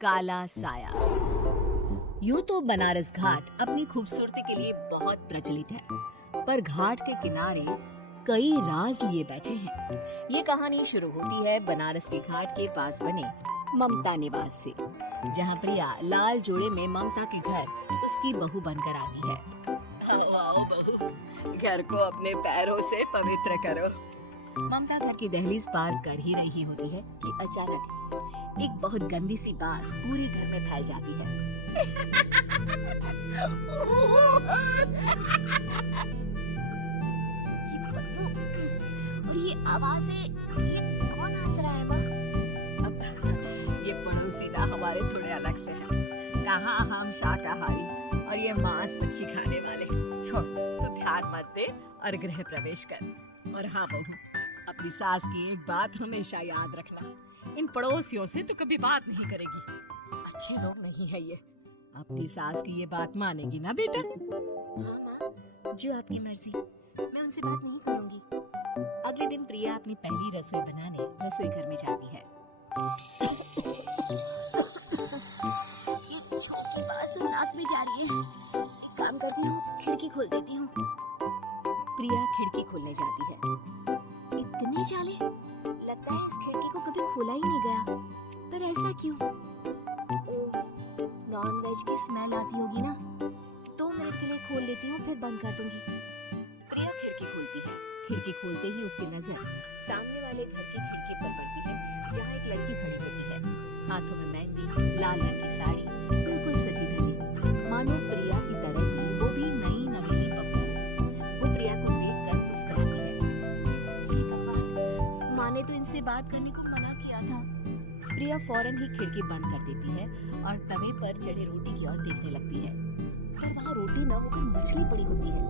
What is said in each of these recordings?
काला साया। यूं तो बनारस घाट अपनी खूबसूरती के लिए बहुत प्रचलित है, पर घाट के किनारे कई राज लिए बैठे हैं। ये कहानी शुरू होती है बनारस के घाट के पास बने ममता निवास से, जहाँ प्रिया लाल जोड़े में ममता के घर उसकी बहू बनकर आती है। आओ आओ बहू, घर को अपने पैरों से पवित्र करो। ममता घर की दहलीज पार कर ही रही होती है कि अचानक एक बहुत गंदी सी बात पूरे घर में फैल जाती है। ये बदबू और ये आवाजें, ये कौन हंस रहा है माँ? अब ये पड़ोसी ना हमारे थोड़े अलग से हैं। कहाँ हम शाकाहारी और ये मांस मच्छी खाने वाले। छोड़, तो ध्यान मत दे और गृह प्रवेश कर। और हाँ बहू, अपनी सास की एक बात हमेशा याद रखना, इन पड़ोसियों से तो कभी बात नहीं करेगी। अच्छे लोग नहीं है ये। अपनी सास की ये बात मानेगी ना बेटा? हाँ माँ, जो आपकी मर्जी, मैं उनसे बात नहीं करूंगी। अगले दिन प्रिया अपनी पहली रसोई बनाने रसोई घर में जाती है। ये छोटी बात नाक में जा रही है। एक काम करती हूँ, खिड़की खोल देती हूँ। प्रिया खिड़की खोलने जाती है। इतने जाले, लगता है इस खिड़की को कभी खोला ही नहीं गया। पर ऐसा क्यों? ओह, नॉन वेज की स्मेल आती होगी ना। 2 मिनट के लिए खोल लेती हूँ, फिर बंद कर दूंगी। प्रिया खिड़की खोलती है। खिड़की खोलते ही उसकी नजर सामने वाले घर की खिड़की पर पड़ती है, जहाँ एक लड़की खड़ी होती है, हाथों में मेहंदी, लाल रंग की साड़ी, बिल्कुल सजी धजी, मानो प्रिया की तरह ही वो भी नई नवेली बहू। वो प्रिया को देखकर मुस्कुराती है। हे भगवान, माँ ने तो इनसे बात करने को मना किया था। प्रिया फौरन ही खिड़की बंद कर देती है और तवे पर चढ़े रोटी की ओर देखने लगती है, पर वहाँ रोटी न होकर मछली पड़ी होती है।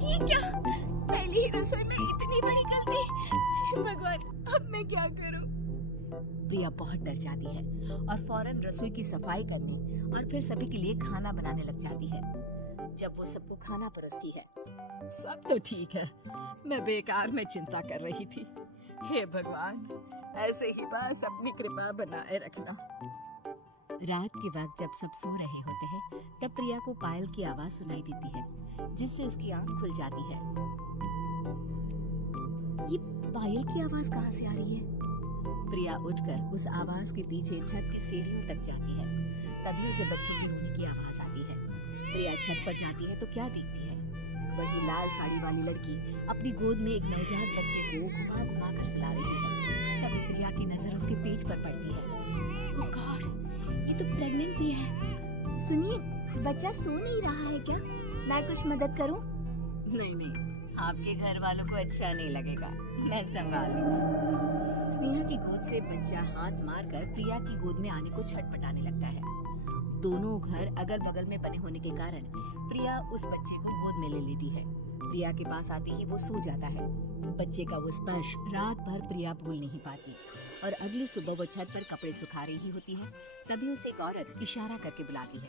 ये क्या? पहली ही रसोई में इतनी बड़ी गलती! हे भगवान, अब मैं क्या करूं? प्रिया बहुत डर जाती है और फौरन रसोई की सफाई करने और फिर सभी के लिए खाना बनाने लग जाती है। जब वो सबको खाना परोसती है, सब तो ठीक है, मैं बेकार में चिंता कर रही थी। हे भगवान, ऐसे ही बस अपनी कृपा बनाए रखना। रात के वक्त जब सब सो रहे होते हैं, तब प्रिया को पायल की आवाज सुनाई देती है, जिससे उसकी आंख खुल जाती है। ये पायल की आवाज कहाँ से आ रही है? प्रिया उठकर उस आवाज के पीछे छत की सीढ़ियों तक जाती है। तभी उसे बच्चे की रोने की आवाज आती है। प्रिया छत पर जाती है तो क्या देखती है? वही लाल साड़ी वाली लड़की अपनी गोद में एक नवजात बच्चे को घुमा घुमा कर सुला रही है। तभी प्रिया की नजर उसके पेट पर पड़ती है। ओह गॉड, ये तो प्रेग्नेंट भी है। सुनिए, बच्चा सो नहीं रहा है क्या? मैं कुछ मदद करूं? नहीं नहीं, आपके घर वालों को अच्छा नहीं लगेगा, मैं संभाल लूंगी। स्नेहा की गोद से बच्चा हाथ मारकर प्रिया की गोद में आने को छटपटाने लगता है। दोनों घर अगल बगल में बने होने के कारण प्रिया उस बच्चे को गोद में ले लेती है। प्रिया के पास आते ही वो सो जाता है। बच्चे का वो स्पर्श रात भर प्रिया भूल नहीं पाती और अगली सुबह वो छत पर कपड़े सुखा रही होती है। तभी उसे एक औरत इशारा करके बुलाती है।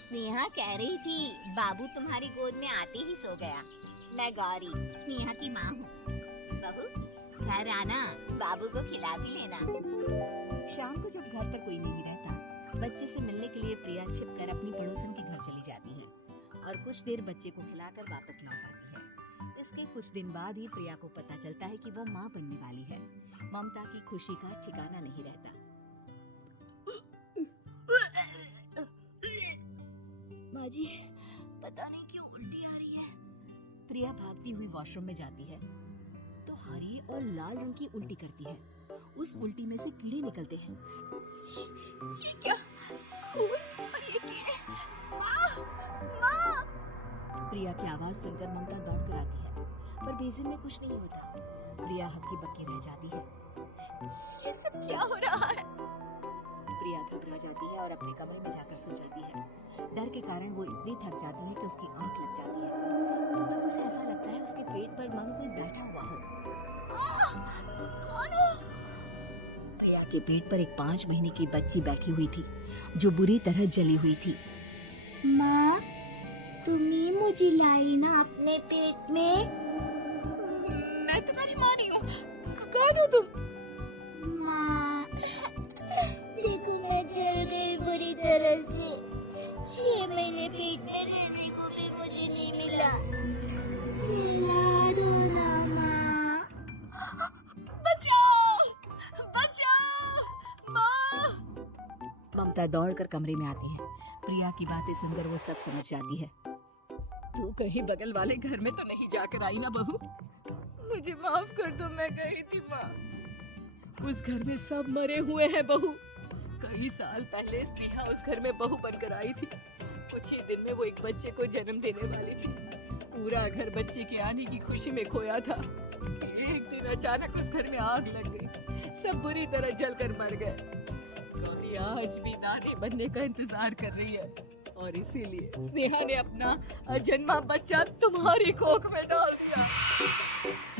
स्नेहा कह रही थी, बाबू तुम्हारी गोद में आते ही सो गया। मैं गौरी, स्नेहा की माँ हूँ। बहू, घर आना, बाबू को खिला भी लेना। शाम को जब घर पर कोई नहीं रहता, बच्चे से मिलने के लिए प्रिया छिपकर अपनी पड़ोसन के घर चली जाती है और कुछ देर बच्चे को खिलाकर वापस लौट आती है। इसके कुछ दिन बाद ही प्रिया को पता चलता है कि वो माँ बनने वाली है। ममता की खुशी का ठिकाना नहीं रहता। माँ जी, पता नहीं क्यों उल्टी आ रही है। प्रिया भागती हुई वॉशरूम में जाती है तो हरी और लाल रंग की उल्टी करती है। उस उल्टी में से कीड़े निकलते हैं। ये क्या? खून और ये कीड़े! माँ! माँ! प्रिया की आवाज सुनकर ममता दौड़ कर आती है, पर बेसिन में कुछ नहीं होता। प्रिया हक्की बक्की रह जाती है। ये सब क्या हो रहा है? प्रिया घबरा जाती है और अपने कमरे में जाकर सो जाती है। डर के कारण वो इतनी थक जाती है कि उसकी आंख लग जाती है। तब उसे ऐसा लगता है उसके पेट पर मानो कोई बैठा हुआ हो। कौन है? प्रिया के पेट पर एक 5 महीने की बच्ची बैठी हुई थी, जो बुरी तरह जली हुई थी। माँ, तुमने मुझे लाई ना अपने पेट में? मैं तुम्हारी माँ नहीं हूँ। कौन हो तुम? माँ, तरह से 6 महीने पेट में रहने को भी मुझे नहीं मिला। खिला दो ना माँ। बचाओ बचाओ माँ। ममता दौड़कर कमरे में आती है। प्रिया की बातें सुनकर वो सब समझ जाती है। तू कहीं बगल वाले घर में तो नहीं जाकर आई ना बहू? मुझे माफ कर दो, मैं गई थी माँ। उस घर में सब मरे हुए हैं बहू। कई साल पहले स्नेहा उस घर में बहू बनकर आई थी। कुछ ही दिन में वो एक बच्चे को जन्म देने वाली थी। पूरा घर बच्चे के आने की खुशी में खोया था। एक दिन अचानक उस घर में आग लग गई। सब बुरी तरह जलकर मर गए। गौरी आज भी नानी बनने का इंतजार कर रही है और इसीलिए स्नेहा ने अपना अजन्मा बच्चा तुम्हारी कोख में डाल दिया।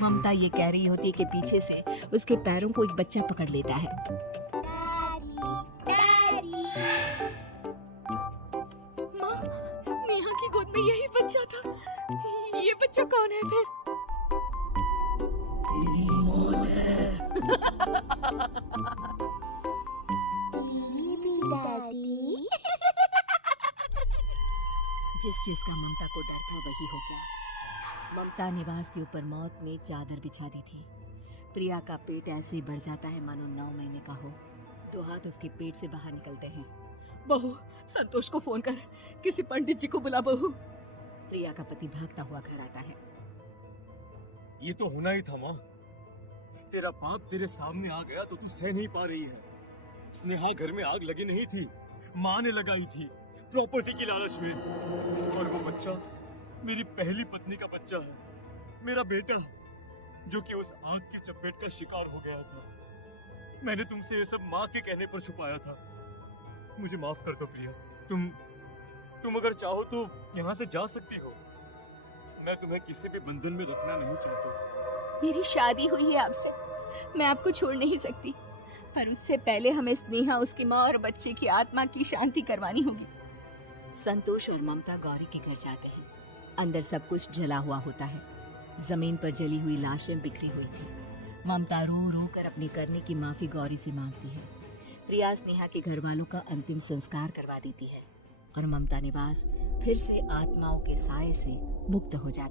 ममता ये कह रही होती है कि पीछे से उसके पैरों को एक बच्चा पकड़ लेता है। दादी, माँ, स्नेहा की गोद में यही बच्चा था। ये बच्चा कौन है फिर? तेरी मौत है। ये भी दादी। जिस चीज का ममता को डर था वही हो गया। ममता निवास के ऊपर मौत ने चादर बिछा दी थी। प्रिया का पेट ऐसे ही बढ़ जाता है मानो 9 महीने का हो। 2 हाथ उसके पेट से बाहर निकलते हैं। बहू, संतोष को फोन कर, किसी पंडित जी को बुला बहू। प्रिया का पति भागता हुआ घर आता है। ये तो होना ही था माँ। तेरा बाप तेरे सामने आ गया तो तू सह नहीं पा रही है। स्नेहा घर में आग लगी नहीं थी, माँ ने लगाई थी प्रॉपर्टी की लालच में। और वो बच्चा मेरी पहली पत्नी का बच्चा है, मेरा बेटा, जो कि उस आग की चपेट का शिकार हो गया था। मैंने तुमसे ये सब माँ के कहने पर छुपाया था। मुझे माफ कर दो प्रिया। तुम अगर चाहो तो यहाँ से जा सकती हो। मैं तुम्हें किसी भी बंधन में रखना नहीं चाहता। मेरी शादी हुई है आपसे, मैं आपको छोड़ नहीं सकती, पर उससे पहले हमें स्नेहा, उसकी माँ और बच्चे की आत्मा की शांति करवानी होगी। संतोष और ममता गौरी के घर जाते हैं। अंदर सब कुछ जला हुआ होता है। जमीन पर जली हुई लाशें बिखरी हुई थी। ममता रो रो कर अपने करने की माफी गौरी से मांगती है। प्रिया स्नेहा के घर वालों का अंतिम संस्कार करवा देती है और ममता निवास फिर से आत्माओं के साए से मुक्त हो जाता है।